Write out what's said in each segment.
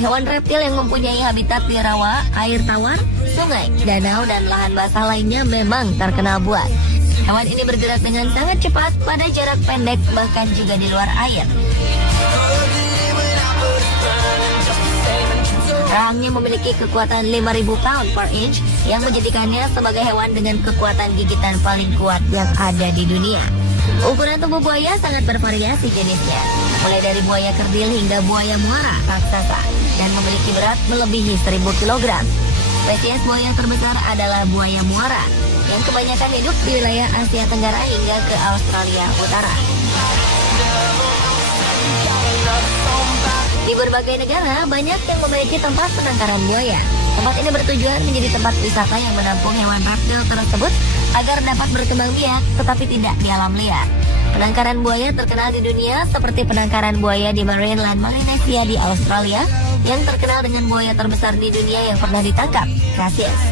Hewan reptil yang mempunyai habitat di rawa, air tawar, sungai, danau, dan lahan basah lainnya memang terkenal buas. Hewan ini bergerak dengan sangat cepat pada jarak pendek, bahkan juga di luar air. Rahangnya memiliki kekuatan 5.000 pound per inch yang menjadikannya sebagai hewan dengan kekuatan gigitan paling kuat yang ada di dunia. Ukuran tubuh buaya sangat bervariasi jenisnya, mulai dari buaya kerdil hingga buaya muara raksasa, dan memiliki berat melebihi 1.000 kg. Spesies buaya terbesar adalah buaya muara, yang kebanyakan hidup di wilayah Asia Tenggara hingga ke Australia Utara. Di berbagai negara, banyak yang memiliki tempat penangkaran buaya. Tempat ini bertujuan menjadi tempat wisata yang menampung hewan reptil tersebut agar dapat berkembang biak, tetapi tidak di alam liar. Penangkaran buaya terkenal di dunia seperti penangkaran buaya di Marineland, Melanesia di Australia, yang terkenal dengan buaya terbesar di dunia yang pernah ditangkap, Cassius.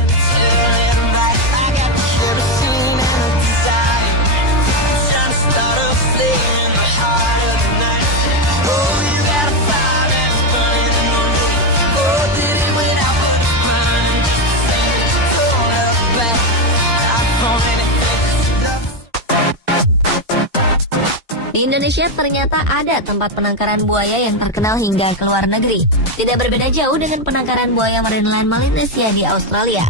Di Indonesia ternyata ada tempat penangkaran buaya yang terkenal hingga ke luar negeri. Tidak berbeda jauh dengan penangkaran buaya Marineland Melanesia di Australia.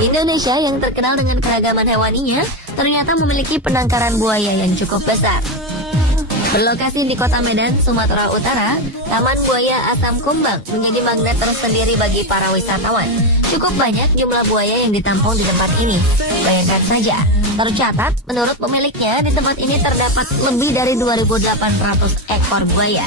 Indonesia yang terkenal dengan keragaman hewaninya ternyata memiliki penangkaran buaya yang cukup besar. Berlokasi di Kota Medan, Sumatera Utara, Taman Buaya Asam Kumbang menjadi magnet tersendiri bagi para wisatawan. Cukup banyak jumlah buaya yang ditampung di tempat ini. Bayangkan saja, tercatat menurut pemiliknya di tempat ini terdapat lebih dari 2.800 ekor buaya.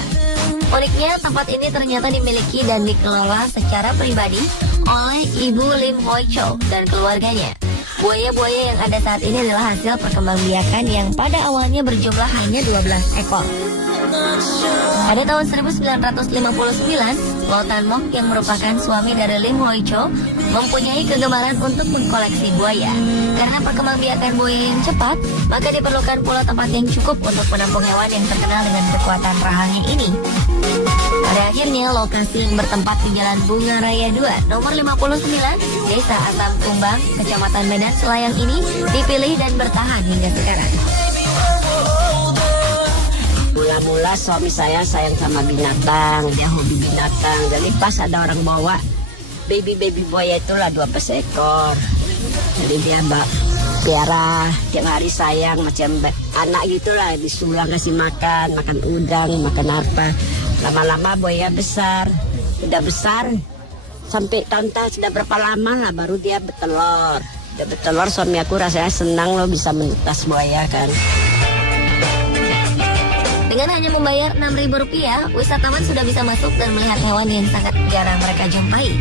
Uniknya, tempat ini ternyata dimiliki dan dikelola secara pribadi oleh Ibu Lim Hoi Cho dan keluarganya. Buaya-buaya yang ada saat ini adalah hasil perkembangbiakan yang pada awalnya berjumlah hanya 12 ekor. Pada tahun 1959, Lautan Mok yang merupakan suami dari Lim Hoi Cho mempunyai kegemaran untuk mengkoleksi buaya. Karena perkembangbiakan buaya yang cepat, maka diperlukan pula tempat yang cukup untuk menampung hewan yang terkenal dengan kekuatan rahangnya ini. Pada akhirnya, lokasi yang bertempat di Jalan Bunga Raya 2, nomor 59, Desa Asam Kumbang, Kecamatan Medan Selayang ini dipilih dan bertahan hingga sekarang. Mula-mula suami saya sayang sama binatang, dia hobi binatang. Jadi pas ada orang bawa baby buaya itulah 12 ekor. Jadi dia piara tiap hari sayang macam anak gitulah, disulang kasih makan udang, makan apa. Lama-lama buaya besar, udah besar sampai tahun-tahun sudah berapa lama lah baru dia bertelur. Dia bertelur, suami aku rasanya senang loh bisa menetas buaya kan. Dengan hanya membayar Rp6.000, wisatawan sudah bisa masuk dan melihat hewan yang sangat jarang mereka jumpai.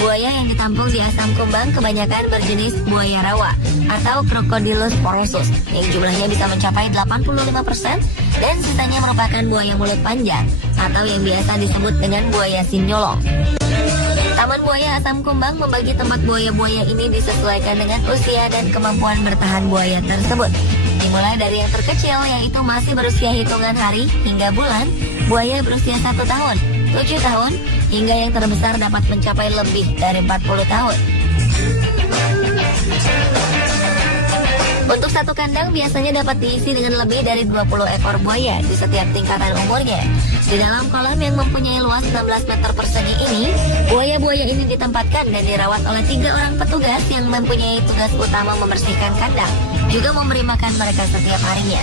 Buaya yang ditampung di Asam Kumbang kebanyakan berjenis buaya rawa atau Crocodylus porosus yang jumlahnya bisa mencapai 85% dan sisanya merupakan buaya mulut panjang atau yang biasa disebut dengan buaya sinyolong. Taman Buaya Asam Kumbang membagi tempat buaya-buaya ini disesuaikan dengan usia dan kemampuan bertahan buaya tersebut. Dimulai dari yang terkecil yaitu masih berusia hitungan hari hingga bulan, buaya berusia 1 tahun, 7 tahun, hingga yang terbesar dapat mencapai lebih dari 40 tahun. Untuk satu kandang biasanya dapat diisi dengan lebih dari 20 ekor buaya di setiap tingkatan umurnya. Di dalam kolam yang mempunyai luas 16 meter persegi ini, buaya-buaya ini ditempatkan dan dirawat oleh 3 orang petugas yang mempunyai tugas utama membersihkan kandang, juga memberi makan mereka setiap harinya.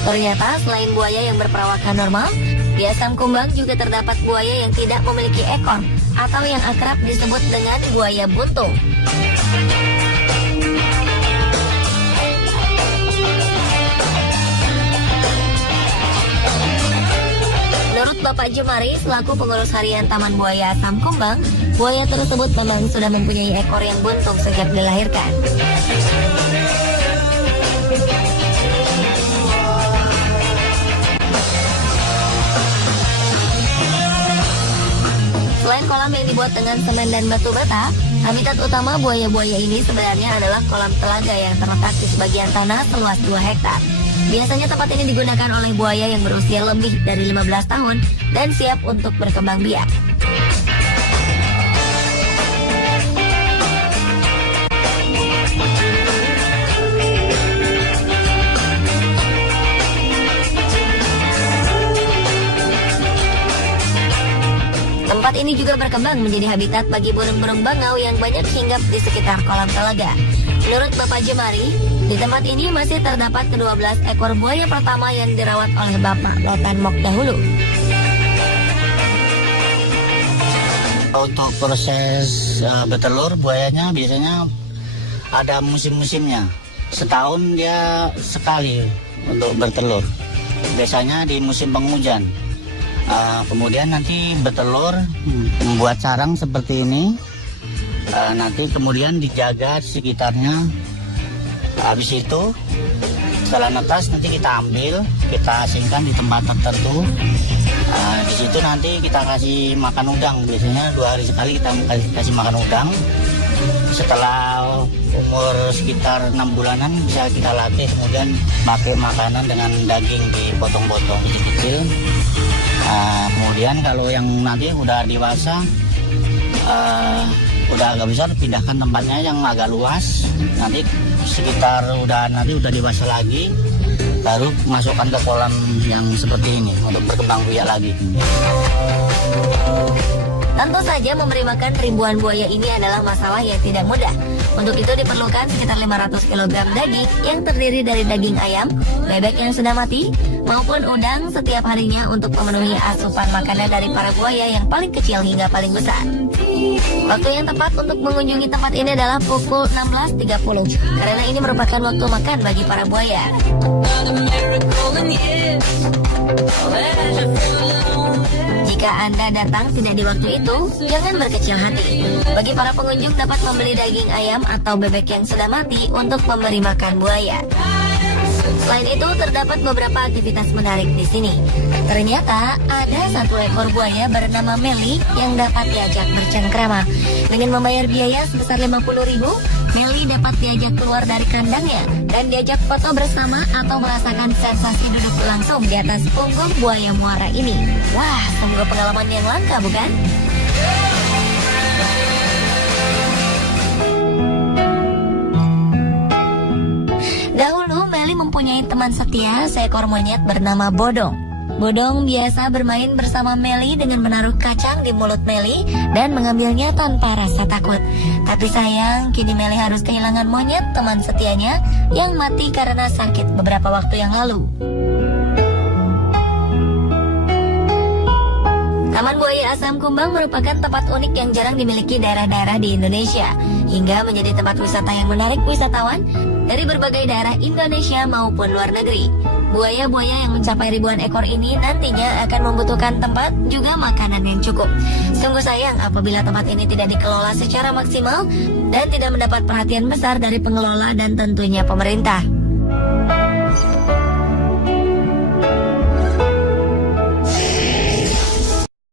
Ternyata selain buaya yang berperawakan normal, di Asam Kumbang juga terdapat buaya yang tidak memiliki ekor atau yang akrab disebut dengan buaya buntung. Menurut Bapak Jemari, selaku pengurus harian Taman Buaya Asam Kumbang, buaya tersebut memang sudah mempunyai ekor yang buntung sejak dilahirkan. Selain kolam yang dibuat dengan semen dan batu bata, habitat utama buaya-buaya ini sebenarnya adalah kolam telaga yang terletak di sebagian tanah seluas 2 hektar. Biasanya tempat ini digunakan oleh buaya yang berusia lebih dari 15 tahun dan siap untuk berkembang biak. Tempat ini juga berkembang menjadi habitat bagi burung-burung bangau yang banyak hinggap di sekitar kolam telaga. Menurut Bapak Jemari, di tempat ini masih terdapat ke-12 ekor buaya pertama yang dirawat oleh Bapak Lotan Mok dahulu. Untuk proses bertelur buayanya biasanya ada musim-musimnya. Setahun dia sekali untuk bertelur. Biasanya di musim penghujan. Kemudian nanti bertelur, membuat sarang seperti ini. Nanti kemudian dijaga sekitarnya. Habis itu setelah netas nanti kita ambil, kita asingkan di tempat tertentu. Di situ nanti kita kasih makan udang. Biasanya 2 hari sekali kita kasih makan udang. Setelah umur sekitar 6 bulanan bisa kita latih, kemudian pakai makanan dengan daging dipotong-potong kecil-kecil. Kemudian kalau yang nanti udah dewasa, udah agak besar, pindahkan tempatnya yang agak luas. Nanti sekitar udah dewasa lagi, baru masukkan ke kolam yang seperti ini untuk berkembang biak lagi. Tentu saja memberi makan ribuan buaya ini adalah masalah yang tidak mudah. Untuk itu diperlukan sekitar 500 kg daging yang terdiri dari daging ayam, bebek yang sudah mati, maupun udang setiap harinya untuk memenuhi asupan makanan dari para buaya yang paling kecil hingga paling besar. Waktu yang tepat untuk mengunjungi tempat ini adalah pukul 16.30 karena ini merupakan waktu makan bagi para buaya. Jika Anda datang tidak di waktu itu, jangan berkecil hati. Bagi para pengunjung dapat membeli daging ayam atau bebek yang sudah mati untuk memberi makan buaya. Selain itu, terdapat beberapa aktivitas menarik di sini. Ternyata ada 1 ekor buaya bernama Meli yang dapat diajak bercengkrama. Dengan membayar biaya sebesar 50.000, Meli dapat diajak keluar dari kandangnya dan diajak foto bersama atau merasakan sensasi duduk langsung di atas punggung buaya muara ini. Wah, sungguh pengalaman yang langka, bukan? Dahulu Meli mempunyai teman setia, seekor monyet bernama Bodong. Bodong biasa bermain bersama Meli dengan menaruh kacang di mulut Meli dan mengambilnya tanpa rasa takut. Tapi sayang, kini Meli harus kehilangan monyet teman setianya yang mati karena sakit beberapa waktu yang lalu. Taman Buaya Asam Kumbang merupakan tempat unik yang jarang dimiliki daerah-daerah di Indonesia, hingga menjadi tempat wisata yang menarik wisatawan dari berbagai daerah Indonesia maupun luar negeri. Buaya-buaya yang mencapai ribuan ekor ini nantinya akan membutuhkan tempat juga makanan yang cukup. Sungguh sayang apabila tempat ini tidak dikelola secara maksimal dan tidak mendapat perhatian besar dari pengelola dan tentunya pemerintah.